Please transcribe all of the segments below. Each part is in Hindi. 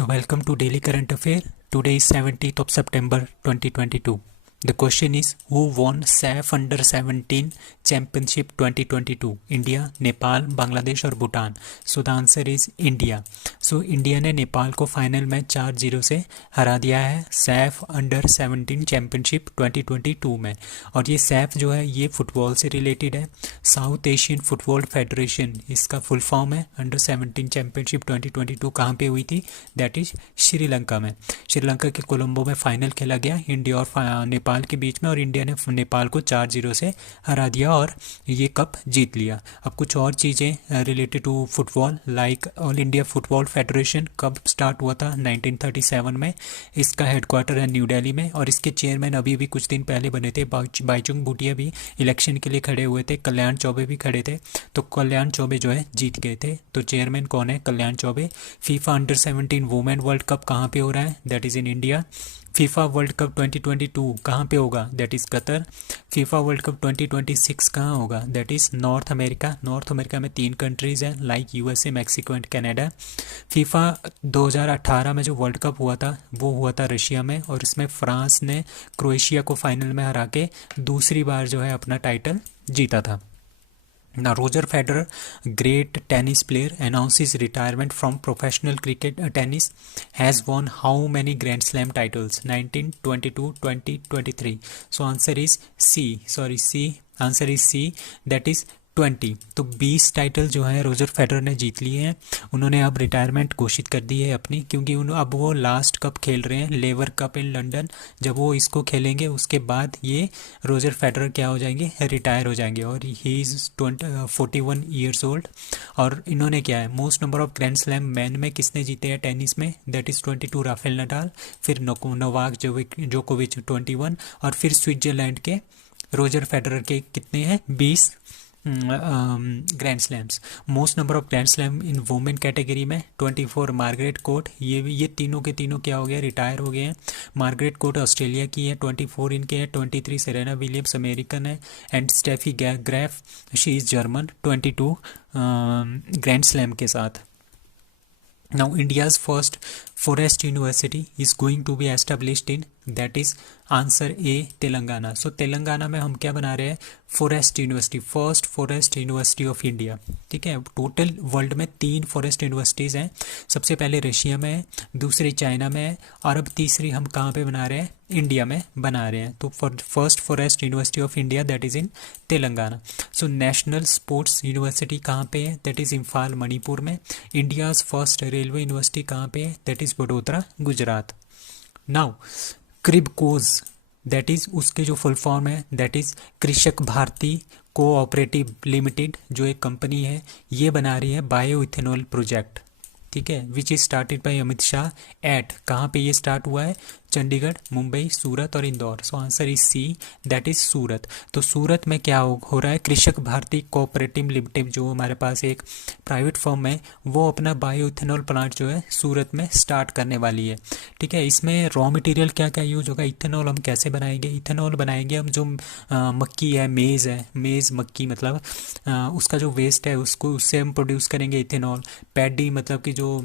So welcome to Daily Current Affair. Today is 17th of September 2022. The question is, who won SAF Under 17 Championship 2022? India, Nepal, Bangladesh और Bhutan. So the answer is India. So India ने नेपाल को फाइनल में 4-0 से हरा दिया है सैफ अंडर 17 चैम्पियनशिप 2022 में. और ये सैफ जो है ये फुटबॉल से रिलेटेड है. साउथ एशियन फुटबॉल फेडरेशन इसका फुल फॉर्म है. अंडर 17 चैम्पियनशिप 2022 कहाँ पे हुई थी? दैट इज श्रीलंका में. श्रीलंका के कोलंबो में फाइनल खेला गया इंडिया और नेपाल के बीच में, और इंडिया ने नेपाल को 4-0 से हरा दिया और ये कप जीत लिया. अब कुछ और चीज़ें related to football, like all India football federation कब स्टार्ट हुआ था? 1937 में. इसका हेडक्वार्टर है न्यू दिल्ली में, और इसके चेयरमैन अभी भी कुछ दिन पहले बने थे. बाईचुंग भूटिया भी इलेक्शन के लिए खड़े हुए थे, कल्याण चौबे भी खड़े थे, तो कल्याण चौबे जो है जीत गए थे. तो चेयरमैन कौन है? Kalyan Chaubey. FIFA under 17 women world cup कहाँ पे हो रहा है? That is in India. FIFA world cup 2022 कहाँ पे होगा? That is Qatar. FIFA world cup 2026 कहाँ होगा? That is North America. North America में 3 कंट्रीज़ हैं, like USA, Mexico and Canada. FIFA 2018 में जो वर्ल्ड कप हुआ था वो हुआ था रशिया में, और इसमें फ्रांस ने क्रोएशिया को फाइनल में हरा के दूसरी बार जो है अपना टाइटल जीता था. Now, Roger Federer, great tennis player, announced his retirement from professional cricket tennis. Has won how many Grand Slam titles? 19, 22, 20, 23. So answer is C. Sorry, C. Answer is C. That is 20. तो 20 टाइटल जो है रोजर फेडरर ने जीत लिए हैं. उन्होंने अब रिटायरमेंट घोषित कर दी है अपनी, क्योंकि अब वो लास्ट कप खेल रहे हैं, लेवर कप इन लंदन. जब वो इसको खेलेंगे उसके बाद ये रोजर फेडरर क्या हो जाएंगे? रिटायर हो जाएंगे. और ही इज़ 41 ईयर्स ओल्ड. और इन्होंने क्या है, most number of grand slam man में किसने जीते हैं टेनिस में? दैट इज़ 22 राफेल नडाल, फिर नोवाक जोकोविच 21, और फिर स्विट्जरलैंड के रोजर फेडरर के कितने हैं? 20 grand slams. Most number of grand slam in women category में 24 मार्गरेट कोर्ट. ये तीनों के तीनों क्या हो गया? रिटायर हो गए हैं. मार्गरेट कोर्ट ऑस्ट्रेलिया की है, 24 इनके हैं. 23 सेरेना विलियम्स अमेरिकन है, and Steffi Graf she is German, 22 grand slam के साथ. Now India's first forest university is going to be established in, that is answer A, Telangana. So Telangana में हम क्या बना रहे हैं? Forest university, first forest university of India. ठीक है, टोटल वर्ल्ड में 3 फॉरेस्ट यूनिवर्सिटीज़ हैं. सबसे पहले रशिया में है, दूसरी चाइना में है, और अब तीसरी हम कहाँ पे बना रहे हैं? इंडिया में बना रहे हैं. तो first forest university of India that is in Telangana. So national sports university कहाँ पे है? दैट इज़ इम्फाल, मणिपुर में. इंडियाज़ फर्स्ट रेलवे यूनिवर्सिटी कहाँ पे है? That is Vadodara, Gujarat. Now KRIBHCO, that is उसके जो फुल फॉर्म है that is Krishak Bharati cooperative limited, जो एक कंपनी है, ये बना रही है बायो इथेनॉल प्रोजेक्ट. ठीक है, which is started by Amit Shah at, कहाँ पे ये स्टार्ट हुआ है? चंडीगढ़, मुंबई, सूरत और Indore. So answer is C, that is Surat. तो सूरत में क्या हो रहा है? कृषक भारती कोऑपरेटिव लिमिटेड जो हमारे पास एक प्राइवेट फर्म है, वो अपना बायो इथेनॉल प्लांट जो है सूरत में स्टार्ट करने वाली है. ठीक है, इसमें रॉ मटेरियल क्या क्या यूज होगा? इथेनॉल हम कैसे बनाएंगे? इथेनॉल बनाएंगे हम जो मक्की है, मेज़ मक्की मतलब उसका जो वेस्ट है उससे हम प्रोड्यूस करेंगे इथेनॉल. पैडी मतलब कि जो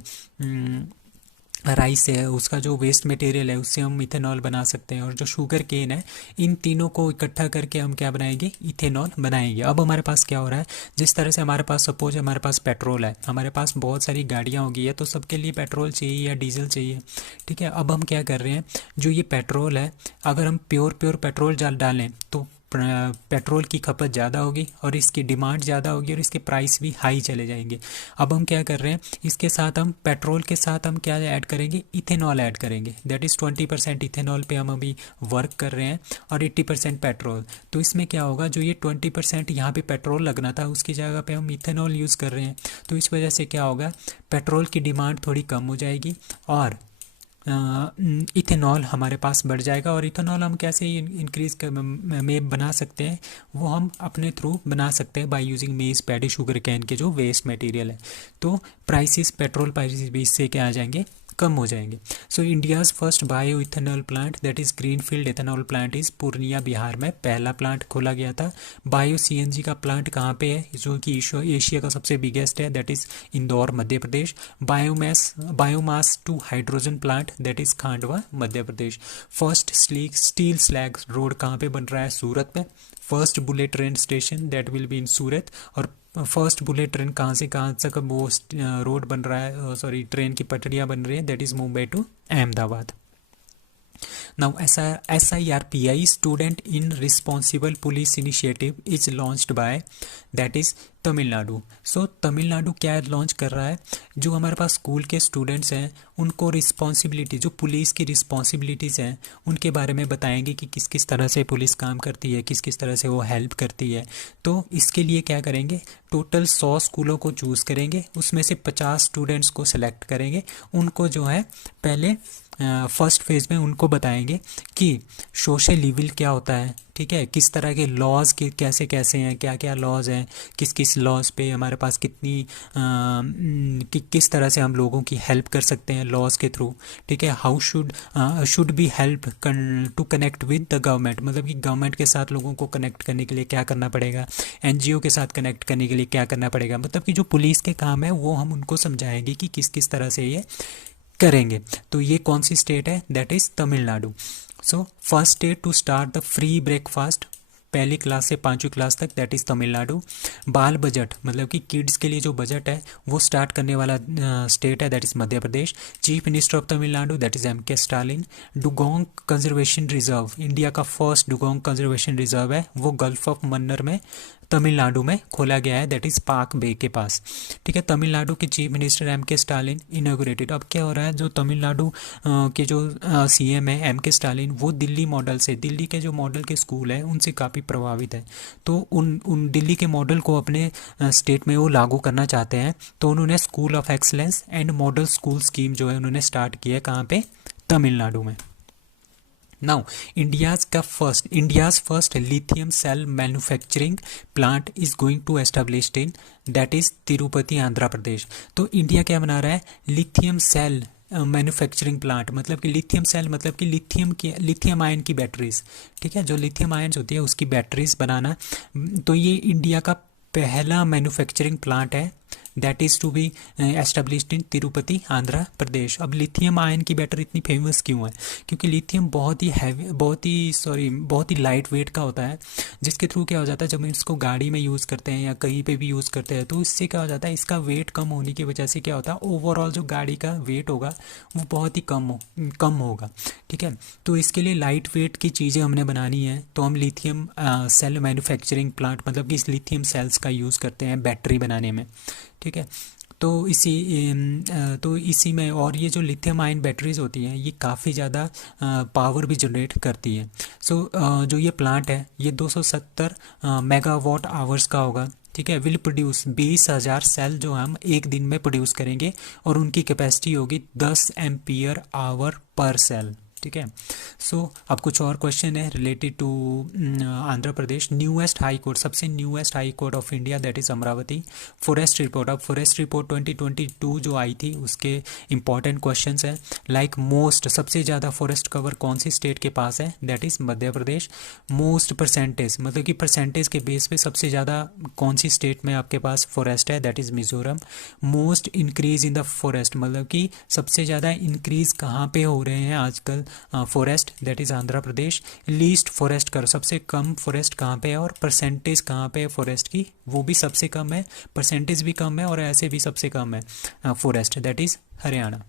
राइस है उसका जो वेस्ट मटेरियल है उससे हम इथेनॉल बना सकते हैं. और जो शुगर केन है, इन तीनों को इकट्ठा करके हम क्या बनाएंगे? इथेनॉल बनाएंगे. अब हमारे पास क्या हो रहा है? जिस तरह से हमारे पास सपोज हमारे पास पेट्रोल है, हमारे पास बहुत सारी गाड़ियाँ होगी है, तो सबके लिए पेट्रोल चाहिए या डीजल चाहिए. ठीक है, अब हम क्या कर रहे हैं? जो ये पेट्रोल है, अगर हम प्योर पेट्रोल डालें तो पेट्रोल की खपत ज़्यादा होगी और इसकी डिमांड ज़्यादा होगी और इसके प्राइस भी हाई चले जाएंगे. अब हम क्या कर रहे हैं? इसके साथ हम पेट्रोल के साथ हम क्या ऐड करेंगे? इथेनॉल ऐड करेंगे. दैट इज़ 20% इथेनॉल पे हम अभी वर्क कर रहे हैं और 80% पेट्रोल. तो इसमें क्या होगा? जो ये 20% यहाँ पे पेट्रोल लगना था उसकी जगह पे हम इथेनॉल यूज़ कर रहे हैं. तो इस वजह से क्या होगा? पेट्रोल की डिमांड थोड़ी कम हो जाएगी और इथेनॉल हमारे पास बढ़ जाएगा. और इथेनॉल हम कैसे इंक्रीज में बना सकते हैं? वो हम अपने थ्रू बना सकते हैं बाय यूजिंग मेज, पैडी, शुगर कैन के जो वेस्ट मटेरियल है. तो प्राइसेस, पेट्रोल प्राइसेस भी इससे क्या आ जाएंगे? कम हो जाएंगे। So India's first bio ethanol plant that is greenfield ethanol plant is Purnia Bihar में पहला प्लांट खोला गया था। बायो सीएनजी का प्लांट कहाँ पे है, जो कि एशिया का सबसे बिगेस्ट है, that is Indore Madhya Pradesh. Biomass to hydrogen plant that is Khandwa Madhya Pradesh. First steel slag road कहाँ पे बन रहा है, सूरत में। First bullet train station that will be in Surat. और फर्स्ट बुलेट ट्रेन कहाँ से कहाँ तक वो रोड बन रहा है, सॉरी ट्रेन की पटरियाँ बन रही है, that is Mumbai to Ahmedabad. Now, SIRPI Student in Responsible Police Initiative is launched by that is Tamil Nadu. So Tamil Nadu क्या लॉन्च कर रहा है, जो हमारे पास स्कूल के स्टूडेंट्स हैं उनको रिस्पॉन्सिबिलिटी, जो पुलिस की रिस्पॉन्सिबिलिटीज़ हैं उनके बारे में बताएंगे कि किस किस तरह से पुलिस काम करती है, किस किस तरह से वो हेल्प करती है। तो इसके लिए क्या करेंगे, टोटल 100 स्कूलों को चूज़ करेंगे, उसमें से 50 स्टूडेंट्स को सिलेक्ट करेंगे। उनको जो है पहले फर्स्ट फेज़ में उनको बताएंगे कि सोशल लीवल क्या होता है, ठीक है, किस तरह के लॉज के कैसे कैसे हैं, क्या क्या लॉज हैं, किस किस लॉज पे हमारे पास कितनी किस तरह से हम लोगों की हेल्प कर सकते हैं लॉज के थ्रू, ठीक है। How should be help to connect with the government, मतलब कि गवर्नमेंट के साथ लोगों को कनेक्ट करने के लिए क्या करना पड़ेगा, एनजीओ के साथ कनेक्ट करने के लिए क्या करना पड़ेगा, मतलब कि जो पुलिस के काम है वो हम उनको समझाएंगे कि किस किस तरह से ये करेंगे। तो ये कौन सी स्टेट है, that is Tamil Nadu. So first state to start the free breakfast पहली क्लास से 5वीं क्लास तक, दैट इज़ तमिलनाडु। बाल बजट मतलब कि किड्स के लिए जो बजट है वो स्टार्ट करने वाला स्टेट है, that is Madhya Pradesh. Chief minister of Tamil Nadu that is MK Stalin. Dugong conservation reserve, India का फर्स्ट डुगोंग कंजर्वेशन रिजर्व है, वो गल्फ ऑफ मन्नर में तमिलनाडु में खोला गया है, दैट इज़ पाक बे के पास, ठीक है। तमिलनाडु के chief minister MK Stalin inaugurated. अब क्या हो रहा है, जो तमिलनाडु के जो CM है MK स्टालिन, वो दिल्ली मॉडल से, दिल्ली के जो मॉडल के स्कूल है उनसे काफ़ी प्रभावित है। तो उन दिल्ली के मॉडल को अपने स्टेट में वो लागू करना चाहते हैं। तो उन्होंने school of excellence and model school scheme जो है उन्होंने स्टार्ट किया है, कहाँ पे, तमिलनाडु में। Now, India's first lithium cell manufacturing plant is going to established in that is Tirupati Andhra प्रदेश। तो इंडिया क्या बना रहा है, लिथियम सेल मैन्युफैक्चरिंग प्लांट, मतलब कि लिथियम सेल मतलब कि लिथियम आयन की बैटरीज, ठीक है, जो लिथियम आयन्स होती है उसकी बैटरीज बनाना। तो ये इंडिया का पहला मैन्युफैक्चरिंग प्लांट है, that is to be established in Tirupati Andhra Pradesh. अब लिथियम आयन की बैटरी इतनी फेमस क्यों है, क्योंकि लिथियम बहुत ही लाइट वेट का होता है, जिसके थ्रू क्या हो जाता है, जब हम इसको गाड़ी में यूज़ करते हैं या कहीं पे भी यूज़ करते हैं तो इससे क्या हो जाता है, इसका वेट कम होने की वजह से क्या होता है, ओवरऑल जो गाड़ी का वेट होगा वो बहुत ही कम होगा, ठीक है। तो इसके लिए लाइट वेट की चीज़ें हमने बनानी है, तो हम लिथियम सेल मैन्युफैक्चरिंग प्लांट मतलब कि इस लिथियम सेल्स का यूज़ करते हैं बैटरी बनाने में, ठीक है। तो इसी में, और ये जो लिथियम आयन बैटरीज होती हैं ये काफ़ी ज़्यादा पावर भी जनरेट करती है। जो ये प्लांट है ये 270 मेगावाट आवर्स का होगा, ठीक है। विल प्रोड्यूस 20,000 सेल जो हम एक दिन में प्रोड्यूस करेंगे, और उनकी कैपेसिटी होगी 10 एम्पियर आवर पर सेल, ठीक है। अब कुछ और क्वेश्चन है related to Andhra Pradesh. Newest high court, सबसे newest high court of India that is Amaravati. Forest report, अब फॉरेस्ट रिपोर्ट 2022 जो आई थी उसके इंपॉर्टेंट क्वेश्चंस हैं, लाइक मोस्ट, सबसे ज़्यादा फॉरेस्ट कवर कौन सी स्टेट के पास है, that is Madhya Pradesh. Most percentage, मतलब कि परसेंटेज के बेस पे सबसे ज़्यादा कौन सी स्टेट में आपके पास फॉरेस्ट है, that is Mizoram. Most increase in the forest, मतलब कि सबसे ज़्यादा इंक्रीज कहाँ पे हो रहे हैं आजकल forest, that is Andhra Pradesh. Least forest कर, सबसे कम फॉरेस्ट कहाँ पे है, और परसेंटेज कहाँ पे है फॉरेस्ट की, वो भी सबसे कम है, परसेंटेज भी कम है और ऐसे भी सबसे कम है forest, that is Haryana.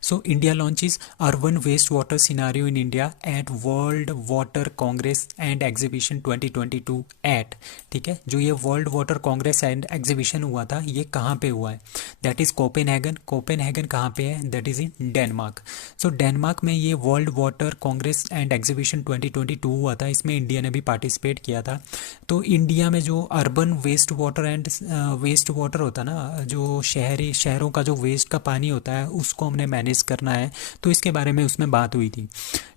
So India launches urban wastewater scenario in India at World Water Congress and Exhibition 2022 at, ठीक है। जो ये world water Congress and exhibition हुआ था ये कहाँ पे हुआ है, दैट इज़ कोपेनहेगन। कोपेनहेगन कहाँ पे है, that is in Denmark. So Denmark में ये world water Congress and exhibition 2022 हुआ था, इसमें इंडिया ने भी पार्टिसिपेट किया था। तो इंडिया में जो अर्बन वेस्ट वाटर होता है ना, जो शहरों का जो वेस्ट का पानी होता है उसको हमने मैनेज करना है, तो इसके बारे में उसमें बात हुई थी,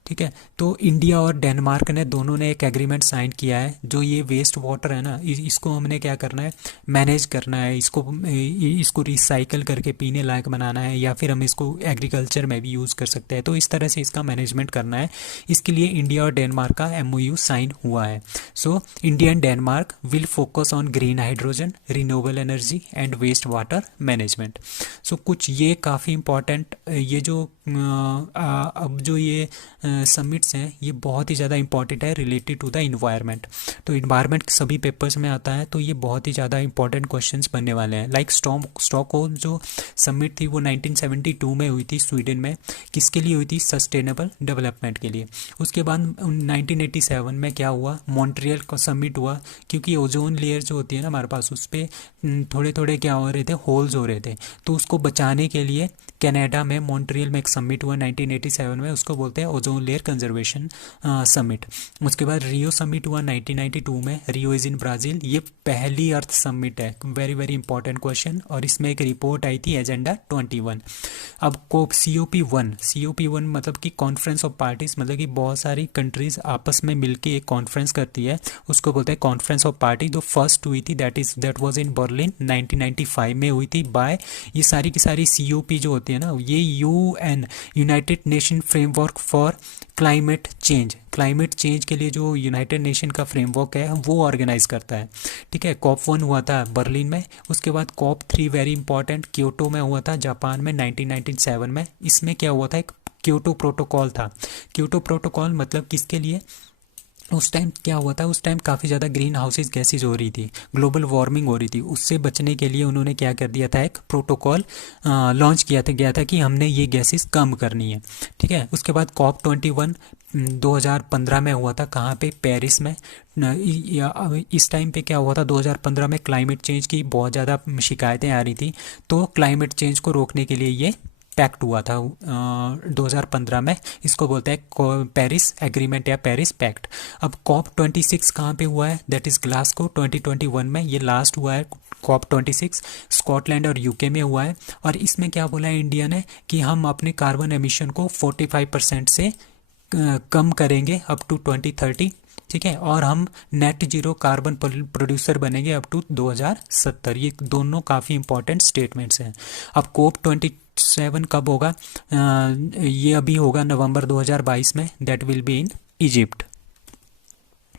ठीक है। तो इंडिया और डेनमार्क ने दोनों ने एक एग्रीमेंट साइन किया है, जो ये वेस्ट वाटर है ना, इसको हमने क्या करना है, मैनेज करना है, इसको रिसाइकल करके पीने लायक बनाना है, या फिर हम इसको एग्रीकल्चर में भी यूज़ कर सकते हैं। तो इस तरह से इसका मैनेजमेंट करना है। इसके लिए इंडिया और डेनमार्क का MOU साइन हुआ है। So India and Denmark will focus on green hydrogen, renewable energy and waste water management. So कुछ ये काफ़ी इंपॉर्टेंट, ये जो अब जो ये समिट्स हैं ये बहुत ही ज़्यादा इंपॉर्टेंट है रिलेटेड टू द इन्वायरमेंट। तो इन्वायरमेंट सभी पेपर्स में आता है, तो ये बहुत ही ज़्यादा इंपॉर्टेंट क्वेश्चंस बनने वाले हैं। लाइक स्टॉकहोल्म जो समिट थी वो 1972 में हुई थी स्वीडन में। किसके लिए हुई थी? सस्टेनेबल डेवलपमेंट के लिए। उसके बाद 1987 में क्या हुआ, मॉन्ट्रियल का समिट हुआ, क्योंकि ओजोन लेयर जो होती है ना हमारे पास, उस पर थोड़े थोड़े क्या हो रहे थे, होल्स हो रहे थे। तो उसको बचाने के लिए कनाडा में मॉन्ट्रियल में एक समिट हुआ 1987 में, उसको बोलते हैं ओजोन लेयर कंजर्वेशन समिट। उसके बाद रियो समिट हुआ 1992 में, रियो इज़ इन ब्राज़ील। ये पहली अर्थ समिट है, वेरी वेरी इंपॉर्टेंट क्वेश्चन, और इसमें एक रिपोर्ट आई थी एजेंडा 21। अब COP1 मतलब कि कॉन्फ्रेंस ऑफ पार्टीज, मतलब कि बहुत सारी कंट्रीज आपस में मिलके एक कॉन्फ्रेंस करती है, उसको बोलते हैं कॉन्फ्रेंस ऑफ पार्टी। जो फर्स्ट हुई थी दैट वाज इन बर्लिन 1995 में हुई थी बाय, ये सारी की सारी COP जो होती है ना, ये UN United nation framework for climate change के लिए जो यूनाइटेड नेशन का फ्रेमवर्क है वो ऑर्गेनाइज करता है। ठीक है। COP1 हुआ था बर्लिन में। उसके बाद COP3 वेरी इंपॉर्टेंट, क्योटो में हुआ था जापान में 1997 में। इसमें क्या हुआ था, एक क्योटो प्रोटोकॉल था। क्योटो प्रोटोकॉल मतलब किसके लिए, उस टाइम क्या हुआ था, उस टाइम काफ़ी ज़्यादा ग्रीन हाउसेज गैसेज हो रही थी, ग्लोबल वार्मिंग हो रही थी। उससे बचने के लिए उन्होंने क्या कर दिया था, एक प्रोटोकॉल लॉन्च गया था कि हमने ये गैसेज कम करनी है। ठीक है। उसके बाद COP21 2015 में हुआ था, कहाँ पे, पेरिस में। इस टाइम पे क्या हुआ था, 2015 में क्लाइमेट चेंज की बहुत ज़्यादा शिकायतें आ रही थी, तो क्लाइमेट चेंज को रोकने के लिए ये पैक्ट हुआ था 2015 में। इसको बोलते हैं पेरिस एग्रीमेंट या पेरिस पैक्ट। अब COP26 कहाँ पे हुआ है, दैट इज़ ग्लासगो 2021 में, ये लास्ट हुआ है COP26। स्कॉटलैंड और UK में हुआ है। और इसमें क्या बोला है इंडिया ने, कि हम अपने कार्बन एमिशन को 45% से कम करेंगे अप टू 2030। ठीक है। और हम नेट जीरो कार्बन प्रोड्यूसर बनेंगे अप टू 2070। ये दोनों काफ़ी इंपॉर्टेंट स्टेटमेंट्स हैं। अब COP27 कब होगा, ये अभी होगा नवंबर 2022 में, that will be in Egypt.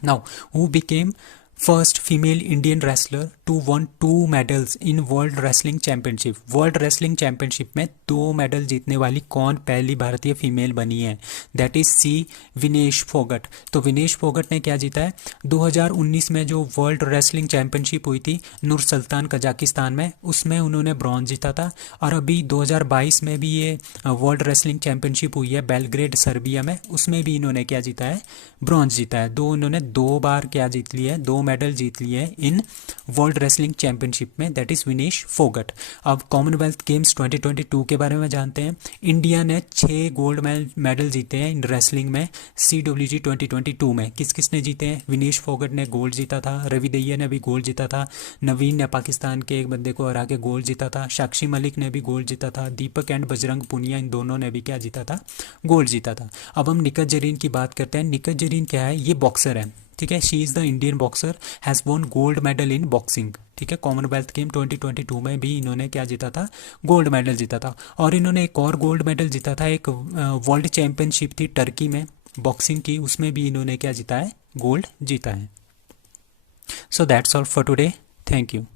Now who became first female Indian wrestler to won 2 medals in world wrestling championship. World wrestling championship में 2 मेडल जीतने वाली कौन पहली भारतीय फीमेल बनी है, that is C Vinesh Phogat. तो विनेश फोगट ने क्या जीता है, 2019 में जो वर्ल्ड रेसलिंग चैंपियनशिप हुई थी नूर सुल्तान कजाकिस्तान में, उसमें उन्होंने ब्रॉन्ज जीता था। और अभी 2022 में भी ये वर्ल्ड रेसलिंग चैंपियनशिप हुई है बेलग्रेड सर्बिया में, उसमें भी इन्होंने क्या जीता है, ब्रॉन्ज जीता है। इन्होंने 2 बार क्या जीत लिया है, 2 मेडल जीत लिए हैं इन वर्ल्ड रेसलिंग चैंपियनशिप में, दैट इज विनेश फोगट। अब कॉमनवेल्थ गेम्स 2022 के बारे में जानते हैं। इंडिया ने 6 गोल्ड मेडल जीते हैं इन रेसलिंग में CWG 2022 में। किस किस ने जीते हैं, विनेश फोगट ने गोल्ड जीता था, रवि दहिया ने भी गोल्ड जीता था, नवीन ने पाकिस्तान के एक बंदे को हरा के गोल्ड जीता था, साक्षी मलिक ने भी गोल्ड जीता था, दीपक एंड बजरंग पुनिया, इन दोनों ने भी क्या जीता था, गोल्ड जीता था। अब हम निखत जरीन की बात करते हैं। निखत जरीन क्या है, ये बॉक्सर है। ठीक है। She is the Indian boxer has won gold medal in boxing. ठीक है। कॉमनवेल्थ गेम 2022 में भी इन्होंने क्या जीता था, गोल्ड मेडल जीता था। और इन्होंने एक और गोल्ड मेडल जीता था, एक वर्ल्ड चैंपियनशिप थी टर्की में बॉक्सिंग की, उसमें भी इन्होंने क्या जीता है, गोल्ड जीता है। So that's all for today, thank you.